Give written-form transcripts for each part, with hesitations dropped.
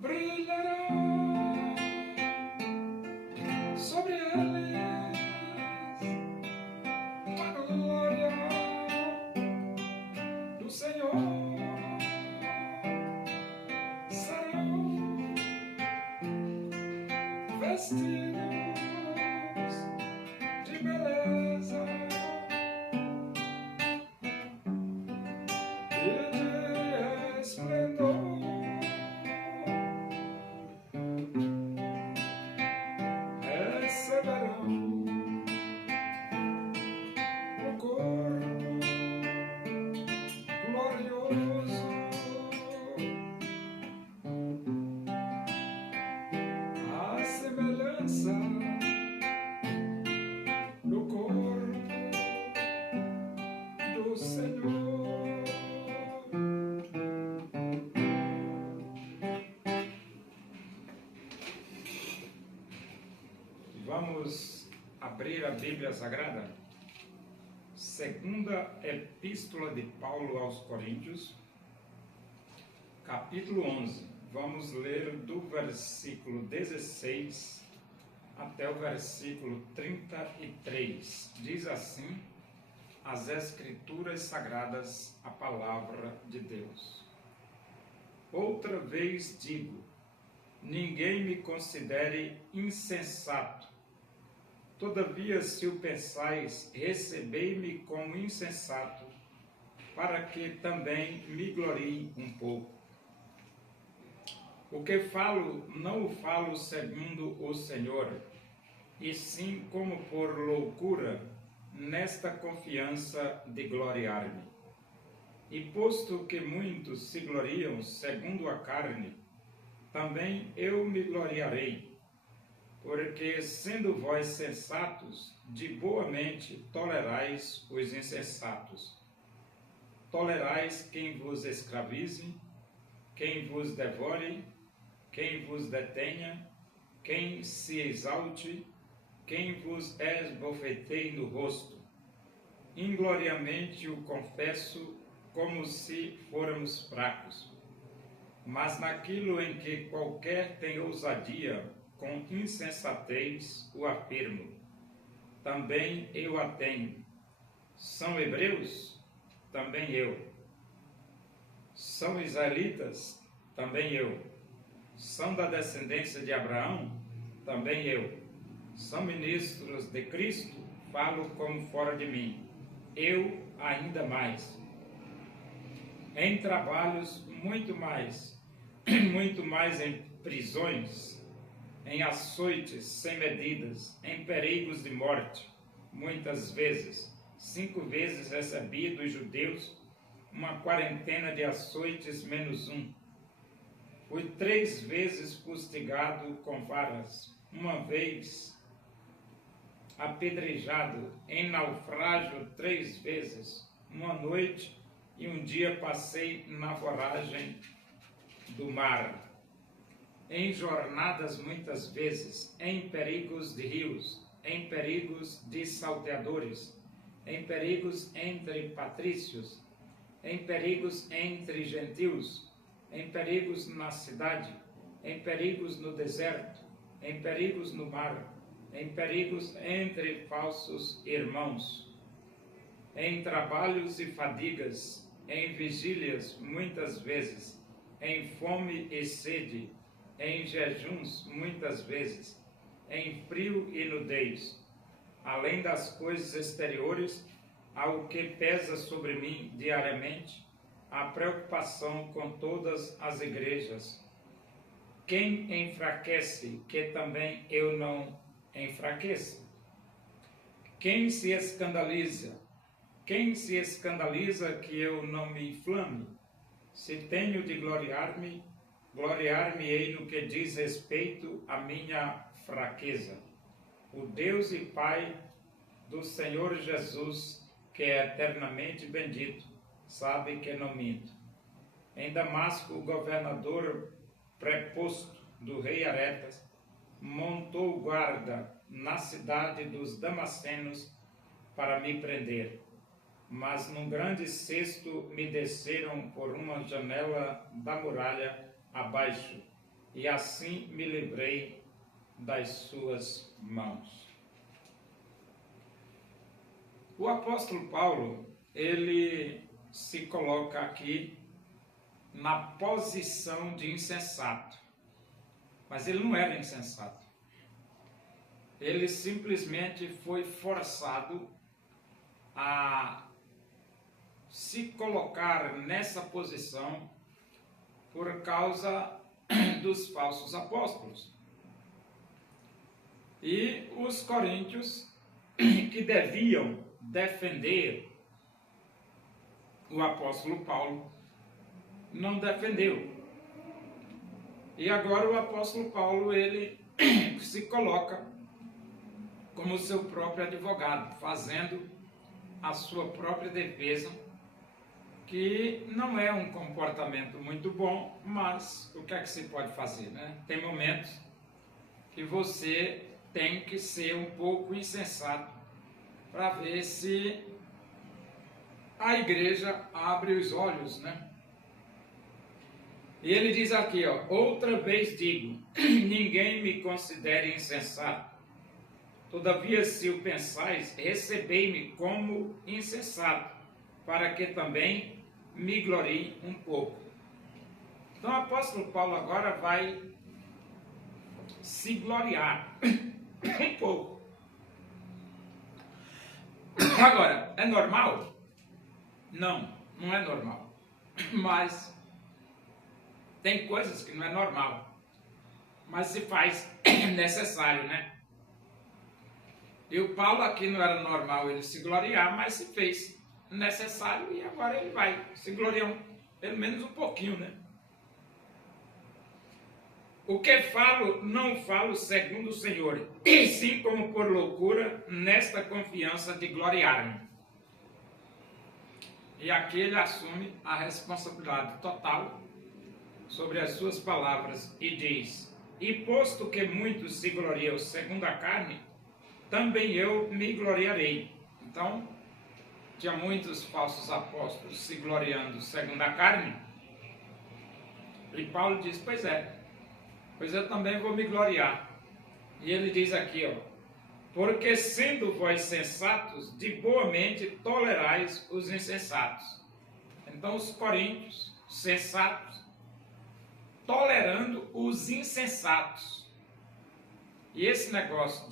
brilhará sobre eles a glória do Senhor. Serão vestidos de beleza e de esplendor. Receberão o corpo glorioso, a semelhança do corpo do Senhor. Vamos abrir a Bíblia Sagrada, segunda Epístola de Paulo aos Coríntios, capítulo 11. Vamos ler do versículo 16 até o versículo 33. Diz assim as Escrituras Sagradas, a palavra de Deus. Outra vez digo, ninguém me considere insensato. Todavia, se o pensais, recebei-me como insensato, para que também me glorie um pouco. O que falo, não o falo segundo o Senhor, e sim como por loucura, nesta confiança de gloriar-me. E posto que muitos se gloriam segundo a carne, também eu me gloriarei, porque, sendo vós sensatos, de boa mente tolerais os insensatos. Tolerais quem vos escravize, quem vos devore, quem vos detenha, quem se exalte, quem vos esbofeteie no rosto. Ingloriamente o confesso, como se fôramos fracos. Mas naquilo em que qualquer tem ousadia, com insensatez o afirmo. Também eu a tenho. São hebreus? Também eu. São israelitas? Também eu. São da descendência de Abraão? Também eu. São ministros de Cristo? Falo como fora de mim. Eu ainda mais. Em trabalhos muito mais em prisões, em açoites sem medidas, em perigos de morte, muitas vezes, 5 vezes recebi dos judeus uma quarentena de açoites menos um. Fui 3 vezes fustigado com varas, uma vez apedrejado, em naufrágio 3 vezes, uma noite e um dia passei na voragem do mar, em jornadas muitas vezes, em perigos de rios, em perigos de salteadores, em perigos entre patrícios, em perigos entre gentios, em perigos na cidade, em perigos no deserto, em perigos no mar, em perigos entre falsos irmãos, em trabalhos e fadigas, em vigílias muitas vezes, em fome e sede, em jejuns muitas vezes, em frio e nudez. Além das coisas exteriores, ao que pesa sobre mim diariamente, a preocupação com todas as igrejas. Quem enfraquece, que também eu não enfraqueça? Quem se escandaliza que eu não me inflame? Se tenho de gloriar-me, gloriar-me-ei no que diz respeito à minha fraqueza. O Deus e Pai do Senhor Jesus, que é eternamente bendito, sabe que não minto. Em Damasco, o governador preposto do rei Aretas montou guarda na cidade dos Damascenos para me prender. mas num grande cesto me desceram por uma janela da muralha abaixo, e assim me livrei das suas mãos. O apóstolo Paulo, ele se coloca aqui na posição de insensato, mas ele não era insensato. Ele simplesmente foi forçado a se colocar nessa posição por causa dos falsos apóstolos. E os coríntios, que deviam defender o apóstolo Paulo, não defendeu. E agora o apóstolo Paulo, ele se coloca como seu próprio advogado, fazendo a sua própria defesa, que não é um comportamento muito bom, mas o que é que se pode fazer, né? Tem momentos que você tem que ser um pouco insensato para ver se a igreja abre os olhos, né? E ele diz aqui, ó, outra vez digo, ninguém me considere insensato. Todavia, se o pensais, recebei-me como insensato, para que também me glorie um pouco. Então, o apóstolo Paulo agora vai se gloriar um pouco. Agora, é normal? Não, não é normal. Mas tem coisas que não é normal, mas se faz necessário, né? E o Paulo aqui não era normal ele se gloriar, mas se fez necessário e agora ele vai se gloriar pelo menos um pouquinho, né? O que falo, não falo segundo o Senhor, e sim como por loucura, nesta confiança de gloriar-me. E aqui ele assume a responsabilidade total sobre as suas palavras e diz, e posto que muitos se gloriam segundo a carne, também eu me gloriarei. Então, tinha muitos falsos apóstolos se gloriando segundo a carne. E Paulo diz, pois eu também vou me gloriar. E ele diz aqui, ó, porque sendo vós sensatos, de boa mente tolerais os insensatos. Então, os coríntios, sensatos, tolerando os insensatos. E esse negócio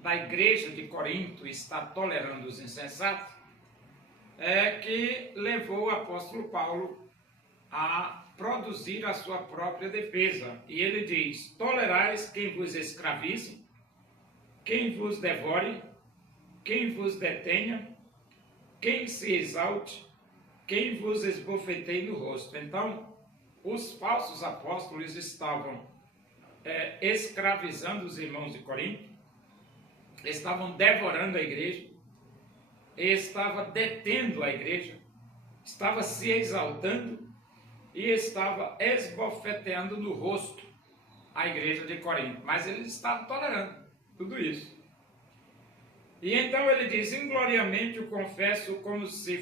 da igreja de Corinto estar tolerando os insensatos é que levou o apóstolo Paulo a produzir a sua própria defesa. E ele diz, tolerais quem vos escravize, quem vos devore, quem vos detenha, quem se exalte, quem vos esbofeteie no rosto. Então, os falsos apóstolos estavam escravizando os irmãos de Corinto, estavam devorando a igreja, estava detendo a igreja, estava se exaltando e estava esbofeteando no rosto a igreja de Corinto. Mas eles estavam tolerando tudo isso. E então ele diz, ingloriamente o confesso como se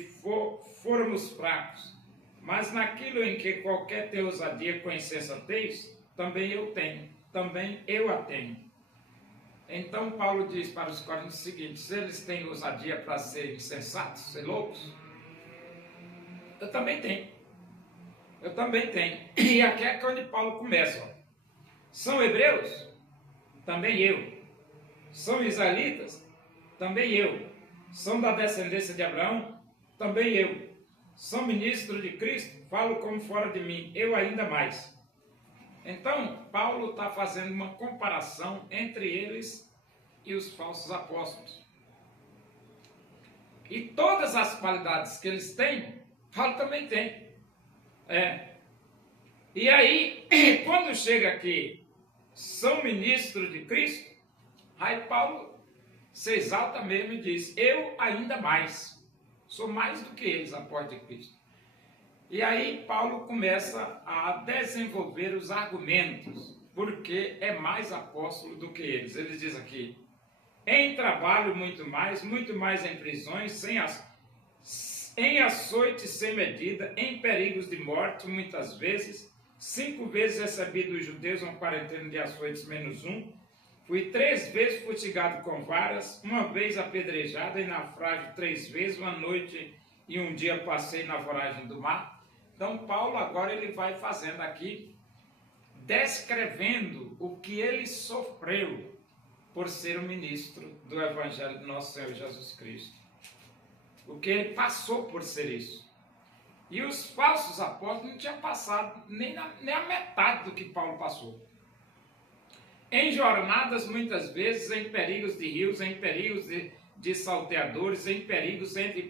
fôramos fracos, mas naquilo em que qualquer tem ousadia com insensatez, também eu a tenho. Então Paulo diz para os coríntios o seguinte, se eles têm ousadia para ser insensatos, ser loucos, eu também tenho. E aqui é onde Paulo começa. Ó. São hebreus? Também eu. São israelitas? Também eu. São da descendência de Abraão? Também eu. São ministros de Cristo? Falo como fora de mim, eu ainda mais. Então, Paulo está fazendo uma comparação entre eles e os falsos apóstolos. E todas as qualidades que eles têm, Paulo também tem. E aí, quando chega aqui, são ministros de Cristo, aí Paulo se exalta mesmo e diz, eu ainda mais, sou mais do que eles, apóstolos de Cristo. E aí Paulo começa a desenvolver os argumentos, porque é mais apóstolo do que eles. Ele diz aqui, em trabalho muito mais em prisões, em açoites sem medida, em perigos de morte muitas vezes, 5 vezes recebi dos judeus uma quarentena de açoites menos um, fui 3 vezes fustigado com varas, 1 vez apedrejado e naufrágio 3 vezes, 1 noite e 1 dia passei na voragem do mar. Então Paulo agora ele vai fazendo aqui, descrevendo o que ele sofreu por ser o ministro do Evangelho do nosso Senhor Jesus Cristo. O que ele passou por ser isso. E os falsos apóstolos não tinham passado nem a metade do que Paulo passou. Em jornadas, muitas vezes, em perigos de rios, em perigos de salteadores, em perigos entre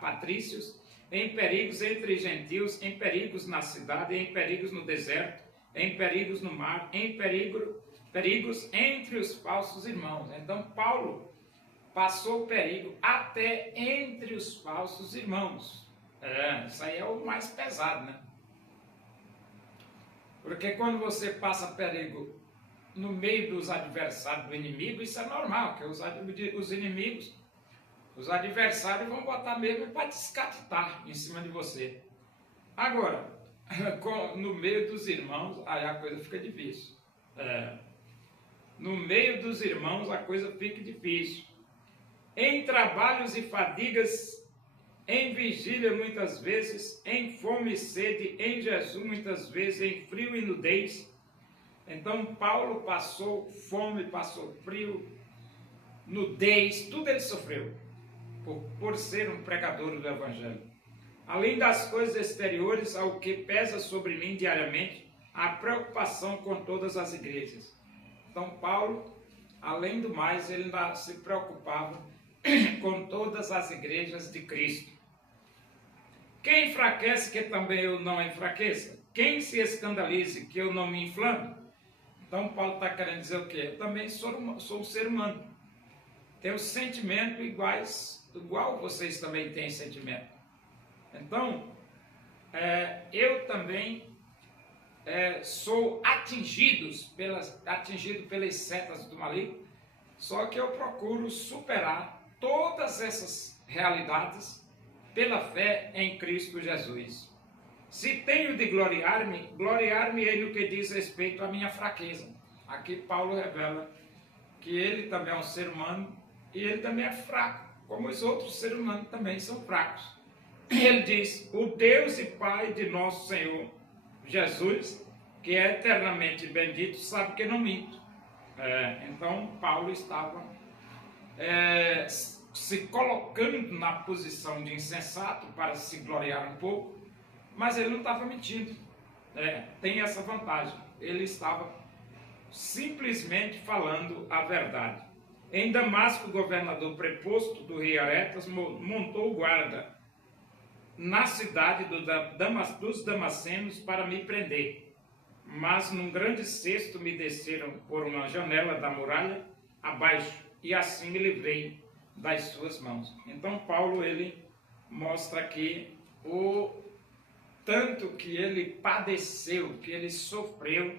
patrícios, em perigos entre gentios, em perigos na cidade, em perigos no deserto, em perigos no mar, em perigos entre os falsos irmãos. Então, Paulo passou perigo até entre os falsos irmãos. Isso aí é o mais pesado, né? Porque quando você passa perigo no meio dos adversários do inimigo, isso é normal, porque os inimigos, os adversários vão botar mesmo para descapitar em cima de você. Agora, no meio dos irmãos, aí a coisa fica difícil. No meio dos irmãos a coisa fica difícil. Em trabalhos e fadigas, em vigília muitas vezes, em fome e sede, em jejum muitas vezes, em frio e nudez. Então Paulo passou fome, passou frio, nudez, tudo ele sofreu por ser um pregador do Evangelho. Além das coisas exteriores, ao que pesa sobre mim diariamente, a preocupação com todas as igrejas. Então Paulo, além do mais, ele ainda se preocupava com todas as igrejas de Cristo. Quem enfraquece, que também eu não enfraqueça. Quem se escandalize, que eu não me inflame. Então Paulo está querendo dizer o quê? Eu também sou um ser humano. Tenho sentimento igual vocês também têm sentimento. Então, eu também sou atingido pelas setas do maligno, só que eu procuro superar todas essas realidades pela fé em Cristo Jesus. Se tenho de gloriar-me-ei no que diz respeito à minha fraqueza. Aqui Paulo revela que ele também é um ser humano e ele também é fraco, como os outros seres humanos também são fracos. Ele diz, o Deus e Pai de nosso Senhor Jesus, que é eternamente bendito, sabe que não minto. Então Paulo estava se colocando na posição de insensato para se gloriar um pouco, mas ele não estava mentindo. Tem essa vantagem. Ele estava simplesmente falando a verdade. Em Damasco, o governador preposto do rei Aretas montou guarda na cidade dos Damascenos para me prender. Mas num grande cesto me desceram por uma janela da muralha abaixo, e assim me livrei das suas mãos. Então Paulo, ele mostra aqui o tanto que ele padeceu, que ele sofreu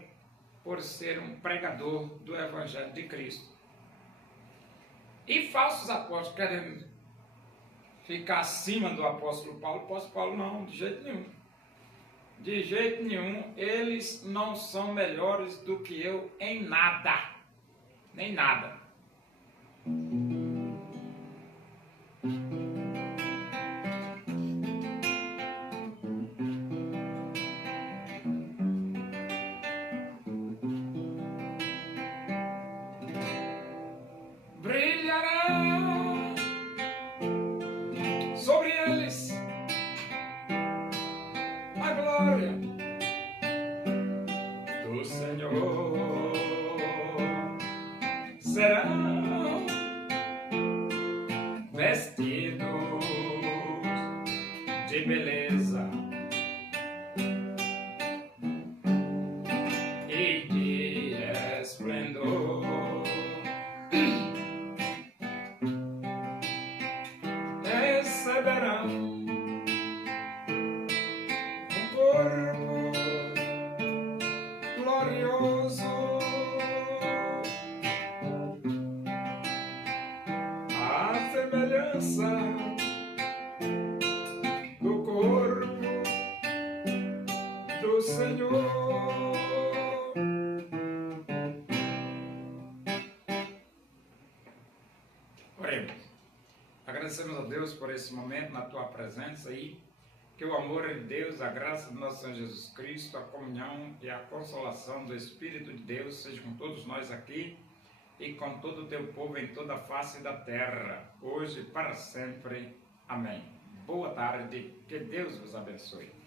por ser um pregador do Evangelho de Cristo. E falsos apóstolos querendo ficar acima do apóstolo Paulo não, de jeito nenhum. De jeito nenhum, eles não são melhores do que eu em nada, nem nada. Brilhará sobre eles a glória do Senhor. Serão vestidos de beleza e de esplendor. Receberão um corpo glorioso semelhança do corpo do Senhor. Oremos. Agradecemos a Deus por esse momento na tua presença aí. Que o amor de Deus, a graça do nosso Senhor Jesus Cristo, a comunhão e a consolação do Espírito de Deus seja com todos nós aqui e com todo o teu povo em toda a face da terra, hoje e para sempre. Amém. Boa tarde, que Deus vos abençoe.